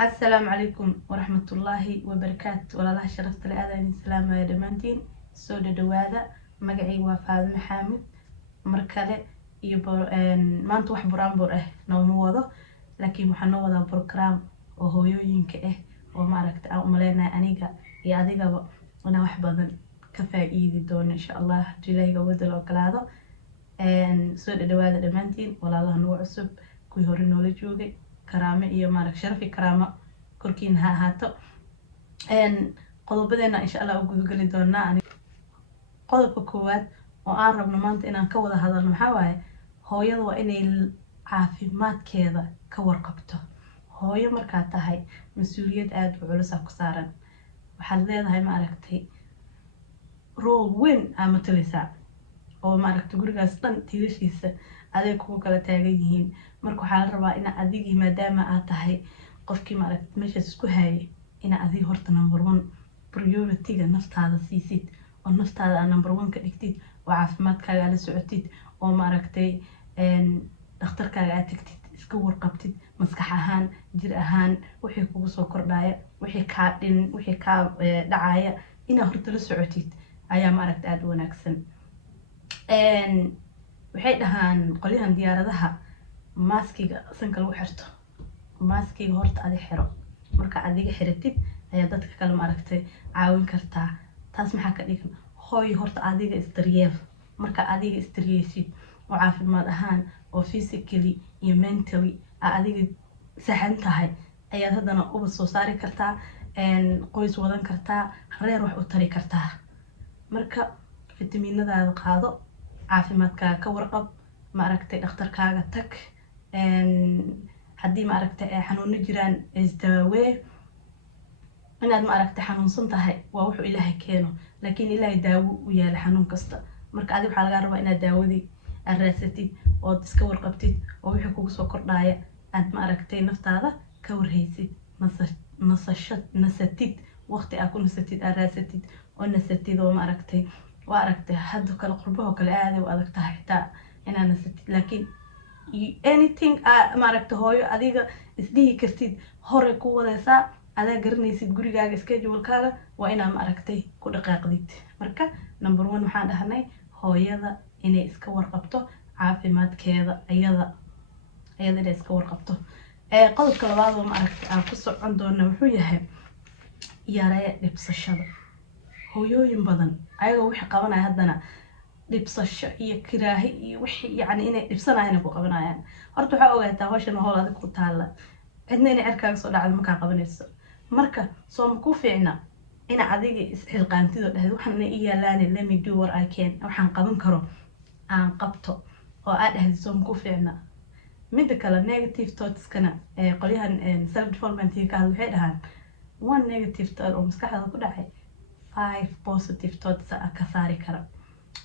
السلام عليكم ورحمة الله وبركاته ولا الله شرفت لأذان السلام يا دمانتين سودة دواذا مقعي وفاذ محامد مركلة ما انت wax buraanbur ah nooma wado laakiin waxaan noo wadaa program oo hooyooyinka ah oo maaragtay aan u maleynayo aniga iyo adigaba inaan wax badan ka faa'iidi doono insha Allah haddii Ilaahay wada la ogolaado soo dhawaada dhammaantiin walaalaha nagu cusub kuwii hore noola joogay karaamo iyo maarag sharafi karaamo korkiina ha ahaato qodobadeena insha Allah u gudageli doonaa qodobka koowaad oo aan rabno maanta inaan ka wada hadalno waxaa waaye hooyada waa inay caafimaadkeeda ka warqabto hooyo markaa tahay mas-uuliyad aad u culus ah ku saaran waxaad leedahay maaragtay role weyn aa mataleysaa oo maaragtay gurigaas dhan tiirashiisa aday kugu kala taagan yihiin marka waxaa la rabaa in adigii maadaama aad tahay qofkii maaragtay meeshaas isku hayay in adiga horta number 1 priority-ga naftaada siisid oo naftaada aad number 1 ka dhigtid oo caafimaadkaaga la socotid oo maaragtay dhakhtarkaaga aad tagtid iska warqabtid maskax ahaan jir ahaan wixii kugu soo kordhaya wixii kaa dhacaya inaad horta la socotid ayaa maaragtay aad u wanaagsan waxay dhahaan qolyahan diyaaradaha maaskiga sanka lagu xirto maaskiga horta adi xiro marka adiga xiratid ayaa dadka kale maaragtay caawin kartaa taas maxaa ka dhigan hooy horta adiga isdaryeel marka adiga isdaryeeshid oo caafimaad ahaan oo physically iyo mentally adiga saxan tahay ayaad haddana uba soo saari kartaa qoys wadan kartaa reer wax u tari kartaa marka fitamiinadaada qaado caafimaadkaaga ka warqab maaragtay dhakhtarkaaga tag haddii maaragtay ay xanuuno jiraan isdaawee inaad maaragtay xanuunsan tahay waa wuxuu ilaahay keeno laakiin ilaahay daawo u yaala xanuun kasta marka adiga waxaa laga rabaa inaad daawadii aad raasatid ood iska warqabtid oo wixii kugu soo kordhaya aad maaragtay naftaada ka warhaysid nasatid waqti aad ku nasatid aad raasatid oo nasatid oo maaragtay waa aragtay hadda kale qurbaho kale aad u adag tahay xitaa inaad nasatid laakiin anything maaragtay hooyo adiga isdhihi kartid hore ku wadaysaa adaa garanaysid gurigaaga schedule-kaaga waa inaad maaragtay ku dhaqaaqdid marka number 1 waxaan dhahnay hooyada inay iska warqabto caafimaadkeeda iyada inay iska warqabto qodobka labaad oo maaragtay aan ku socon doona wuxuu yahay yaree dhibsashada hooyooyin badan ayagoo wixii qabanaya haddana dhibsasho iyo kiraahi iyo wixii yacni inay dhibsanayaan ku qabanayaan horta waxaa ogaataa hawshan howl adig ku taala cidna inay cirkaaga soo dhacdo markaa qabanayso marka soo ma ku fiicna ina adiga isxilqaantido dhahdo waxaan ii yaalaane let me do what I can waxaan qaban karo aan qabto oo aad dhahdo soo ma ku fiicna midda kale negative thoughts-kana qolyahan self development-ka ka waxay dhahaan one negative thought oo maskaxdaada ku dhacay 5 positive thoughts ka saari kara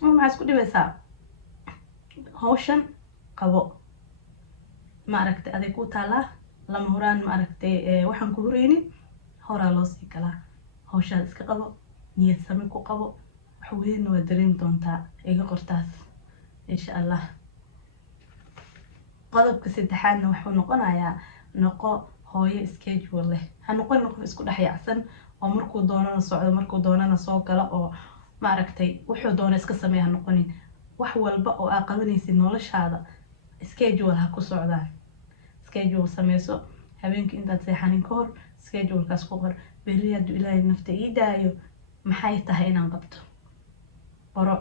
maxaa isku dhibaysaa hawshan qabo maaragtay aday ku taalaa lama huraan maaragtay waxaan ku hureynin horaa loo sii galaa hawshaad iska qabo niyad sami ku qabo wax weyn waa dareemi doontaa iga qortaas insha Allah qodobka saddexaadna wuxuu noqonayaa noqo hooyo schedule leh ha noqon qof isku dhaxyacsan oo markuu doonana socdo markuu doonana soo gala oo maaragtay wuxuu doona iska sameeya ha noqonin wax walba oo aad qabanaysid noloshaada schedule ha ku socdaan schedule sameyso habeenkii intaad seexanin ka hor schedule-kaas ku qor berri hadduu ilaahay nafta ii daayo maxay tahay inaan qabto qoro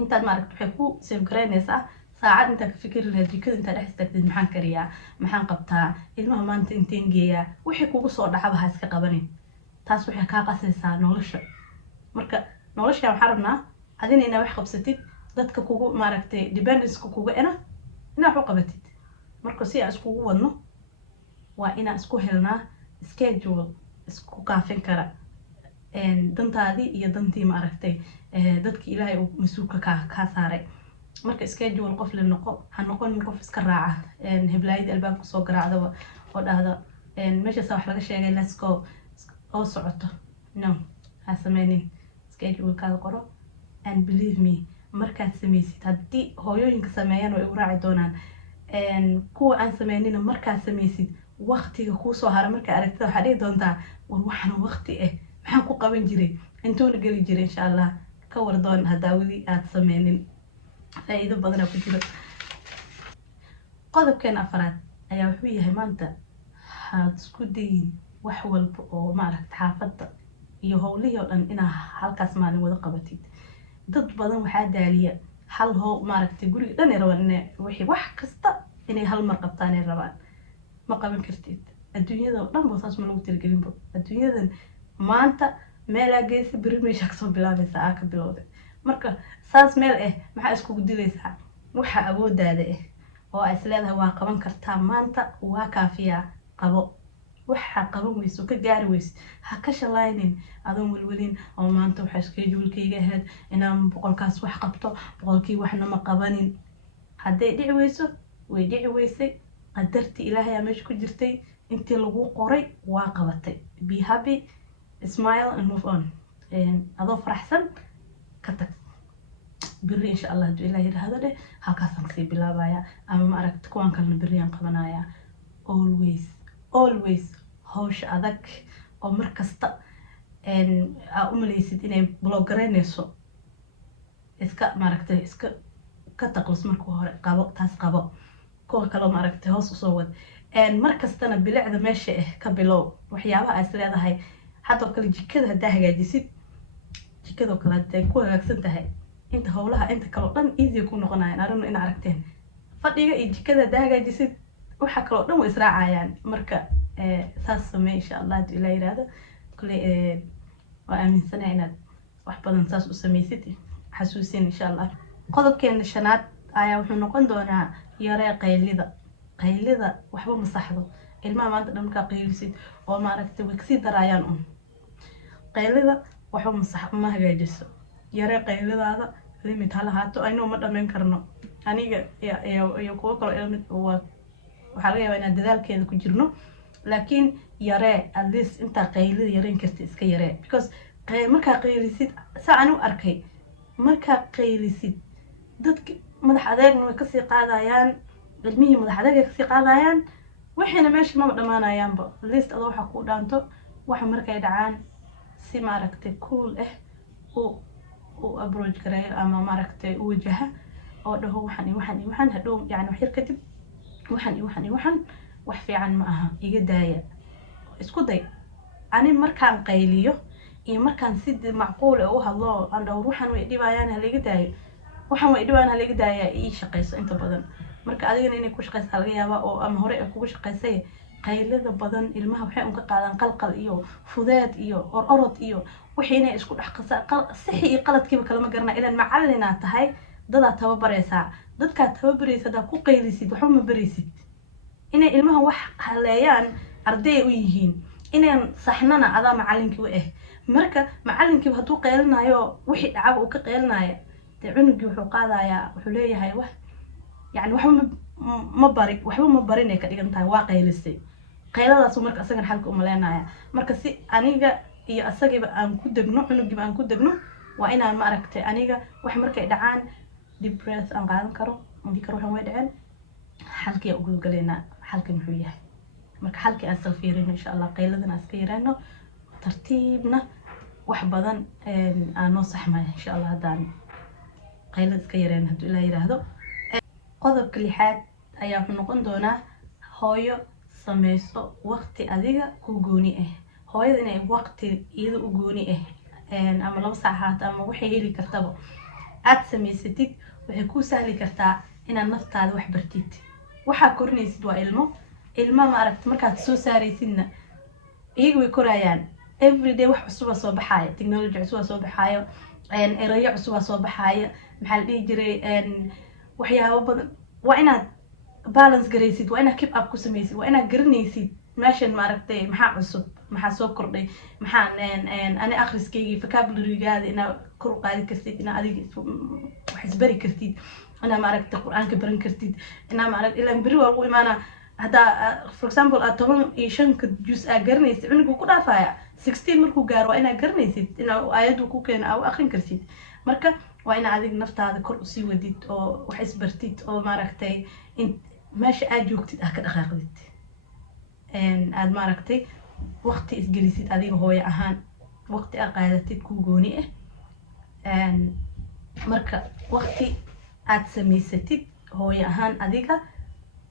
intaad maaragtay waxay ku save garaynaysaa saacad intaad ka fikiri lahayd jikada intaad dhex istaagtid maxaan kariyaa maxaan qabtaa ilmaha maanta inteen geeyaa wixii kugu soo dhacaba ha iska qabanin taas waxay kaa qasaysaa nolosha marka nolosha waxaan rabnaa adina inaad wax qabsatid dadka kugu maaragtay dependence-ka kuga inaad wax u qabatid marka si aan iskugu wadno waa inaan isku helnaa schedule isku kaafin kara dantaadii iyo dantii maaragtay dadkii ilaahay uu mas-uulka kaa saaray marka schedule qof la noqo ha noqonin qof iska raaca heblaayada albaabka soo garaacdaba oo dhahda meeshaas wax laga sheegay let's go oo socoto no ha sameynin schedule-kaaga qoro and believe me markaad sameysid haddii hooyooyinka sameeyaan way u raaci doonaan kuwa aan sameynina markaad sameysid waqtiga kuu soo hara markaa aragtida waxaa dhihi doontaa war waxaan waqti maxaan ku qaban jiray intuuna geli jiray insha allah ka wardoon haddaa weli aad sameynin faa'iido badanaa ku jiro. qodobkeena afaraad ayaa wuxuu yahay maanta haad isku dayin wax walba oo maaragta xaafadda iyo howlihii oo dhan inaa halkaas maalin wada qabatid. dad badan waxaa daaliya hal maaragta guriga dhan ay rabaan inay wixii wax kasta inay hal mar qabtaan ay rabaan. ma qaban kartid. adduunyada oo dhan boosaas ma lagu tirigelinbo. adduunyadan maanta meelaa geysa beri meesha kasoo bilaabaysaa aa ka bilowday. marka saas meel maxaa iskugu dilaysaa waxa awoodaada oo ay isleedahay waa qaban kartaa maanta waa kaafiyaa qabo. waxa qaban weyso ka gaari weyso ha ka shalaynin adoon welwelin oo maanta waxa schedule-kayga ahayd inaan boqolkaas wax qabto boqolkii waxna ma qabanin. hadday dhici weyso way dhici weysay qadartii ilaahay aa meesha ku jirtay intii lagu qoray waa qabatay. be happy, smile and move on. adoo faraxsan ka tag. beri insha allah hadduu ilaah yidhaahdo dheh halkaasaan kasii bilaabaya ama ma aragta kuwaan kalena beriyaan qabanaya. always hawsha adag oo markasta aa u malaysid inay blogaraynayso iska maaragtay iska ka taqlis marka hore qabo taas qabo. kuwa kaloo maaragtay hoos usoo wad. markastana bilicda meesha ka bilow. waxyaabaha ay isleedahay haddoo kale jikada haddaa hagaajisid jikadoo kale hadday ku hagaagsan tahay inta howlaha inta kaloo dhan easy ku noqonayaan. arinu ina aragteen fadhiga iyo jikada haddaa hagaajisid waxa kaloo dhan way israacayaan. marka saas samee insha allah hadduu ilaa yidhaahdo kule waa aaminsanahay inaad wax badan saas u samaysid xasuusin insha allah. qodobkeena shanaad ayaa wuxuu noqon doonaa yaree qaylida waxba masaxdo. ilmaha maanta dhan markaa qaylisid oo maaragtay way kasii daraayaan qaylida waxba ma hagaajiso. yaree qaylidaada limit ha lahaato. aynuu ma dhamayn karno aniga iyo kuwo kaloo ilmid waxaa laga yaabaa inaan dadaalkeeda ku jirno laakiin yaree at least intaa qaylida yareyn karta iska yaree. because markaa qaylisid saa aan u arkay markaa qaylisid dadki madax adeegna way kasii qaadayaan. ilmihii madax adeeg ay kasii qaadayaan waxayna meesha maba dhamaanayaanba. at least adoo waxa ku dhaanto waxa markay dhacaan si maaragtay cool u approach gareeyo ama maaragtay u wajaha oo dhaho waxaan hadhow yani wax yar kadib waxaan wax fiican ma aha iga daaya. isku day ani markaan qayliyo iyo markaan si macquul u hadlo aan dhaho waxaan way dhibayaan halaga daayo waxaan way dhibayaan halaga daaya ii shaqeyso inta badan. marka adigana inay ku shaqeysaa laga yaabaa oo ama hore ay kugu shaqeysay qaylada badan ilmaha waxay un ka qaadaan qalqal iyo fudeed iyo orod iyo wixii inay isku dhex sixi iyo qaladkiiba kalama garanaa. ilaan macallinaa tahay dadaa tababaraysaa. dadkaa tababaraysa hadaa ku qaylisid waxba ma baraysid. inay ilmaha wax haleeyaan arday u yihiin inaan saxnana adaa macallinkii u marka macallinkiiba hadduu qaylinayo wixii dhacaba uu ka qaylinaya dee cunugii wuxuu qaadayaa wuxuu leeyahay wax yani waxba ma barin ay ka dhigan tahay waa qaylisay. qayladaas marka asagan xalka uma leenaya. marka si aniga iyo asagiiba aan ku degno cunugiiba aan ku degno waa inaan ma aragtay aniga wax markay dhacaan deep breath aan qaadan karo andi karo waxaan way dhaceen xalkii ugu galeynaa xalka muxuu yahay. marka xalkii aan sal fiirino insha allah qayladana iska yareyno tartiibna wax badan aan noo saxmaya insha allah haddaan qaylad iska yareyno hadduu ilaa yidhaahdo. qodobka lixaad ayaa wuxuu noqon doonaa hooyo sameyso waqti adiga ku gooni hooyada inay waqti iyada u gooni ama 2 saacadood ama waxay heli kartaba aad samaysatid waxay ku sahli kartaa inaad naftaada wax bartid. waxaa korinaysid waa ilmo ma aragti markaad soo saaraysidna iyaga way korayaan. everyday wax cusub soo baxaaya. technology cusub soo baxaayo. erayo cusub soo baxaaya. maxaa la dhihi jiray waxyaabo badan waa inaad balance garaysid. waa inaad keep up ku samaysid. waa inaad garanaysid meeshan ma aragtay maxaa cusub maxaa soo kordhay maxaa ani akhriskayga vocabulary-gaada inaad kor u qaadi kartid inaad adiga wax isbari kartid inaad ma aragtay qur-aanka baran kartid inaad ma aragtay ilaa beri waa u imaana haddaa for example aad 15 juz aa garanaysid cunugu ku dhaafaya 16 markuu gaaro waa inaad garanaysid inaad aayadu ku keeno aa u aqrin kartid. marka waa inaad adiga naftaada kor usii wadid oo wax isbartid oo ma aragtay meesha aad joogtid ka dhaqaaqdid. aad maaragtay waqti isgelisid adiga hooyo ahaan waqti aad qaadatid ku gooni ah marka waqti aad samaysatid hooyo ahaan adiga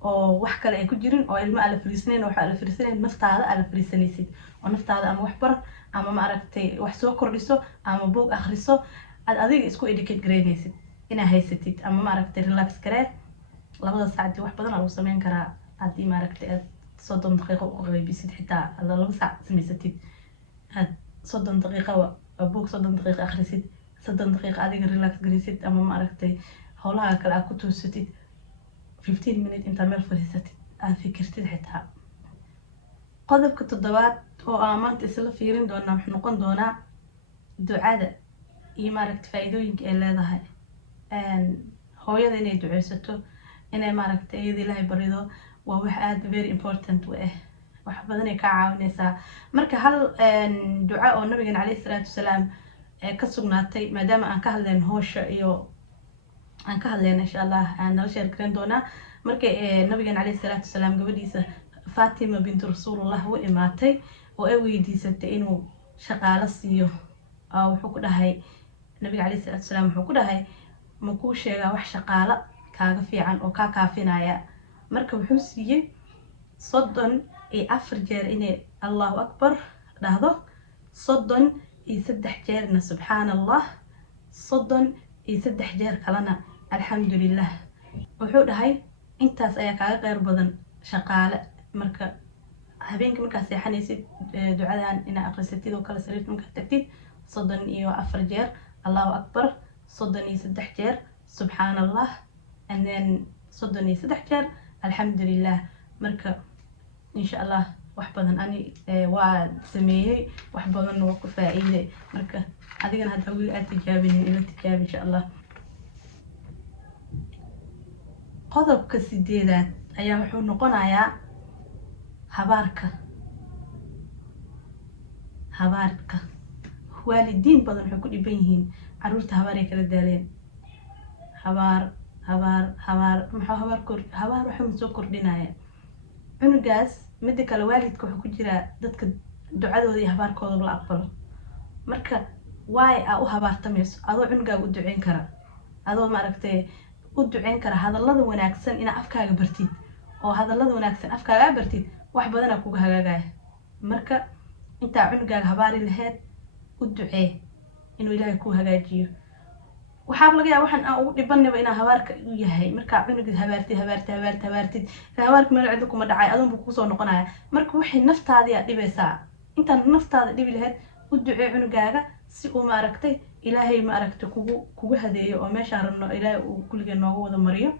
oo wax kale ay ku jirin oo ilmo ala fariisanayn waxa ala fariisanayn naftaada ala fariisanaysid oo naftaada ama wax bar ama maaragtay wax soo kordhiso ama buug akhriso aad adiga isku educate gareynaysid inaa haysatid ama maaragtay relax garee labada saacadii wax badan lagu sameyn karaa haddii maaragtay aad 30 daqiiqo u qaybisid xitaa laba saac samaysatid aad 30 daqiiqo buug 30 daqiiqo akhrisid 30 daqiiqo adiga relax gareysid ama maaragtay howlaha kale aad ku toosatid 15 minutes inta meel fadhiisatid aad fikirtid xitaa qodobka toddobaad oo aan maanta isla fiirin doonaa wuxuu noqon doonaa ducada iyo maaragtay faa'iidooyinka ay leedahay hooyada inay duceysato inay maaragtay iyada ilaahay barido waa wax aad very important u ah wax badan ay ka caawinaysaa marka hal duca oo nabigeena calayhi salaatu wasalaam ka sugnaatay maadaama aan ka hadleen hawsha iyo aan ka hadleen insha Allah aan nala sheer garan doonaa markay nabigeena calayhi salaatu wasalaam gabadhiisa Fatima bint Rasuulullah u imaatay oo ay weydiisatay inuu shaqaale siiyo wuxuu ku dhahay nabiga calayhi salaatu wasalaam wuxuu ku dhahay ma ku sheegaa wax shaqaale kaaga fiican oo ka kaafinaya marka wuxuu siiyay 34 jeer inay Allahu Akbar dhahdo 33 jeerna subhanallah 33 jeer kalena alxamdulillah wuxuu dhahay intaas ayaa kaaga qeyr badan shaqaale marka habeenkii markaa seexanaysid ducadan ina aqrisatid oo kala sariirta markaa tagtid 34 jeer Allahu Akbar 33 jeer subhanallah and then 33 jeer alxamdulillah marka insha Allah wax badan ani waa sameeyay wax badan oo ku faa'iiday marka adigana hadda wili aad tijaabinin ila tijaabi insha Allah qodobka 8aad ayaa wuxuu noqonayaa habaarka waalidiin badan waxay ku dhiban yihiin caruurta habaar ay kala daaleen habaar waxa soo kordhinaya cunugaas mid kale waalidka wuxuu ku jira dadka ducadooda iyo habaarkooda la aqbalo marka waay u habaartamayso adoo cunugaaga u duceyn kara adoo maaragtay u duceyn kara hadallada wanaagsan ina afkaaga bartid oo hadallada wanaagsan afkaaga bartid wax badan aad kuga hagaagaya marka inta cunugaaga habaari lahayd u ducee inuu Ilaahay ku hagaajiyo waxaa laga yaabaa waxaan ugu dhibanayba ina habaarka u yahay marka cunuga habaartid habaarka meel cid kuma dhacay adoon buu ku soo noqonaya marka waxay naftaada dhibaysaa inta naftaada dhibi lahayd u ducee cunugaaga si uu maaragtay Ilaahay maaragtay kugu hadeeyo oo meesha rabno Ilaahay uu kulliga nooga wada mariyo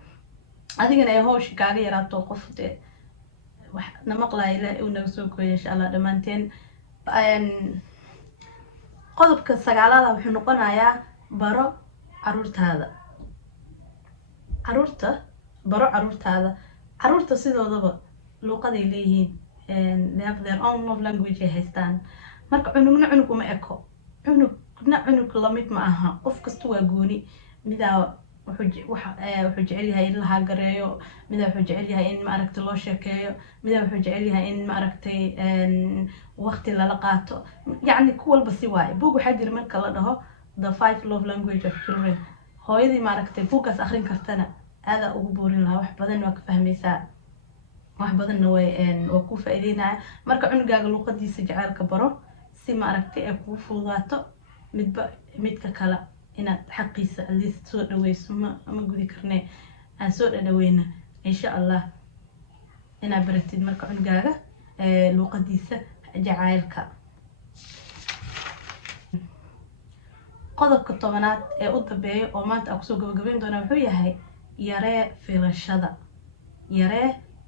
adigana ay hawsh kaaga yaraato qof wax namaqlaa Ilaahay uu naga soo gooyo insha Allah dhamaanteen qodobka 9aad wuxuu noqonayaa baro caruurta sidoodaba luqaday leeyihiin they have their own love language ay haystaan marka cunug uma eko cunug lamid ma aha qof kasta waa gooni midaa wuxuu jecel yahay in la hagareeyo midaa wuxuu jecel yahay in maaragtay loo sheekeeyo midaa wuxuu jecel yahay in maaragtay waqti lala qaato yacni ku walba si waaye buug waxaa jira marka la dhaho the 5 love language of children hooyadii maaragtay buuggaas akhrin kartana aada ugu boorin lahaa wax badan waa ka fahmaysaa wax badanna waa ku faa'iideynaya marka cunugaaga luqadiisa jacaylka baro si maaragtay ay kugu fududaato midka kale inaad xaqiisa at least soo dhaweyso ma gudi karnee aan soo dhaweyna insha Allah inaad baratid marka cunugaaga luqadiisa jacaylka qodobka 10aad ee u dambeeyo oo maanta aan kusoo gabagabeyn doona wuxuu yahay yaree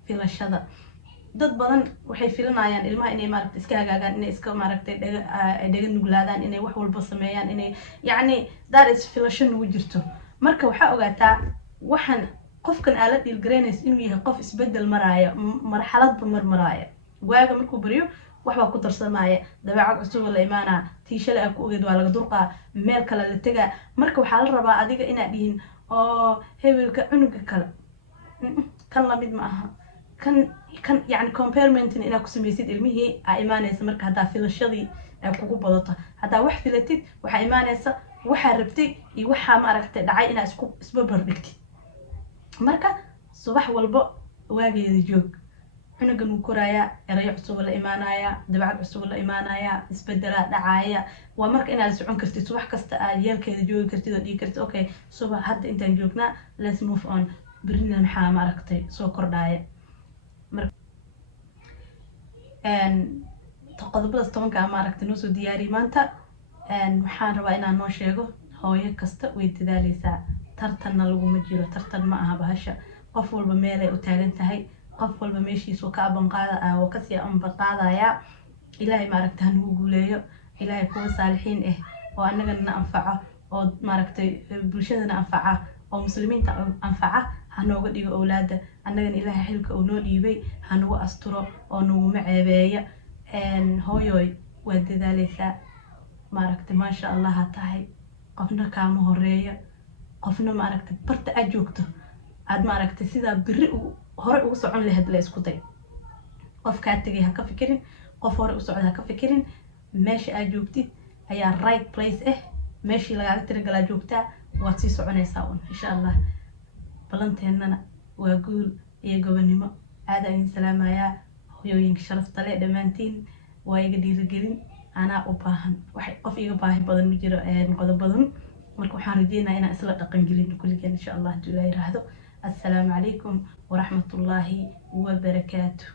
filashada dad badan waxay filanayaan ilmaha inay maaragtay iska hagaagaan inay iska maaragtay dhaga nuglaadaan inay wax walba sameeyaan inay yacni that is filasho ugu jirto marka waxaa ogaataa waxaan qofkan aala dhiilgaraynaysa inuu yahay qof isbedel maraya marxaladba marmaraya waaga markuu bariyo waxba ku darsamaya dabeecad cusub la imaana tiishale ku ogeed waa laga durqaa meel kale la tagaa marka waxaa la rabaa adiga inaad dhihin oo hebelka cunuga kale kan la mid ma aha kan يعني comparement إن ku samaysid ilmihii aa imaanaysa marka haddaa filashadii ay kugu badato haddaa wax filatid waxaa imaanaysa waxaa rabtay iyo waxaa maaragtay dhacay inaa isbarbar dhigtid marka subax walbo waageeda joog cunugan wuu korayaa erayo cusub la imaanayaa dabacad cusub la imaanayaa isbedelaa dhacaaya waa marka inaad socon kartid subax kasta aad yeelkeeda joogi kartid oo dhigi kartid okay subax hadda intaan joognaa let's move on birina maxaa maaragtay soo kordhaya qodobadaas 10 maaragtay noo soo diyaariyay maanta waxaan rabaa inaan noo sheego hooyo kasta way dadaaleysaa tartanna laguma jiro tartan ma aha bahasha qof walba meel ay u taagan tahay qof walba meeshiisu ka abanqaada oo ka sii anbaqaadaya ilaahay maaragtay hanu guuleeyo ilaahay kuwa saalixiin oo annagana anfaco oo maaragtay bulshadana anfaca oo muslimiinta anfaca hanooga dhigo awlaada annagana ilaahay xilka uu noo dhiibay hanugu asturo oo nagu maceebeeya hooyoy waa dadaaleysaa maaragtay maasha Allah tahay qofna kaama horeeyo qofna maaragtay barta aad joogto aad maaragtay sida biri hore ugu socon lahayd la isku day qof ka tagay ha ka fikirin qof hore u socda ha ka fikirin meesha aad joogtid ayaa right place meeshii lagaaga tiragalaa joogtaa waad sii soconaysaa insha Allah ballanteennana waa guul iyo gobonimo aad ayaan salaamayaa hooyooyinka sharafta leh dhamaantiin waa iga dhiirigelin anaa u baahan waxay qof iga baahi badan ma jiro qodob badan marka waxaan rajeynayaa inaan isla dhaqan gelin kulligeen insha Allah haduu Ilaahay raahdo السلام عليكم ورحمة الله وبركاته.